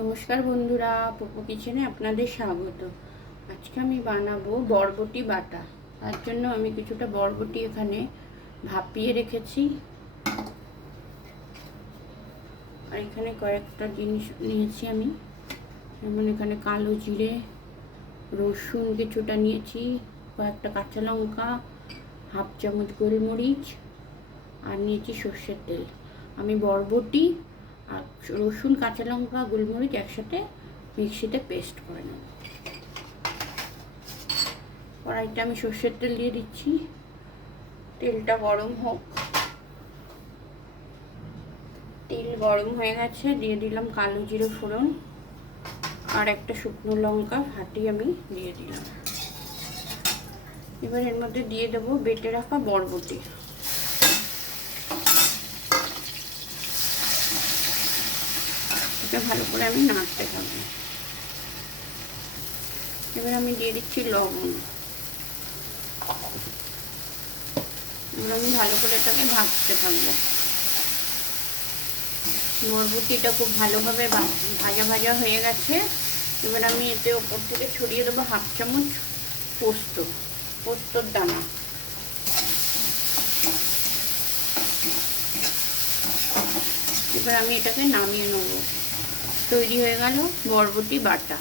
নমস্কার বন্ধুরা, পপু কিচেনে আপনাদের স্বাগত। আজকে আমি বানাবো বরবটি বাটা। তার জন্য আমি কিছুটা বরবটি এখানে ভাপিয়ে রেখেছি, আর এখানে কয়েকটা জিনিস নিয়েছি আমি, যেমন এখানে কালো জিরে, রসুন কিছুটা নিয়েছি, কয়েকটা কাঁচা লঙ্কা, হাফ চামচ গোলমরিচ, আর নিয়েছি সর্ষের তেল। আমি বরবটি আর রসুন, কাঁচা লঙ্কা, গোলমরিচ একসাথে মিক্সিতে পেস্ট করে নেব। কড়াইতে আমি সর্ষের তেল দিয়ে দিচ্ছি, তেলটা গরম হোক। তেল গরম হয়ে গেছে, দিয়ে দিলাম কালো জিরে ফোড়ন আর একটা শুকনো লঙ্কা ফাটিয়ে আমি দিয়ে দিলাম। এবার এর মধ্যে দিয়ে দেবো বেটে রাখা বরবটি। এটা ভালো করে আমি নাড়তে থাকবো। এবার আমি দিয়ে দিচ্ছি লবণ। এবার আমি ভালো করে এটাকে ভাজতে থাকবো। বরবটিটা খুব ভালোভাবে ভাজা ভাজা হয়ে গেছে। এবার আমি এতে ওপর থেকে ছড়িয়ে দেবো হাফ চামচ পোস্তর দানা। এবার আমি এটাকে নামিয়ে নেব। তৈরি হয়ে গেল বরবটি বাটা।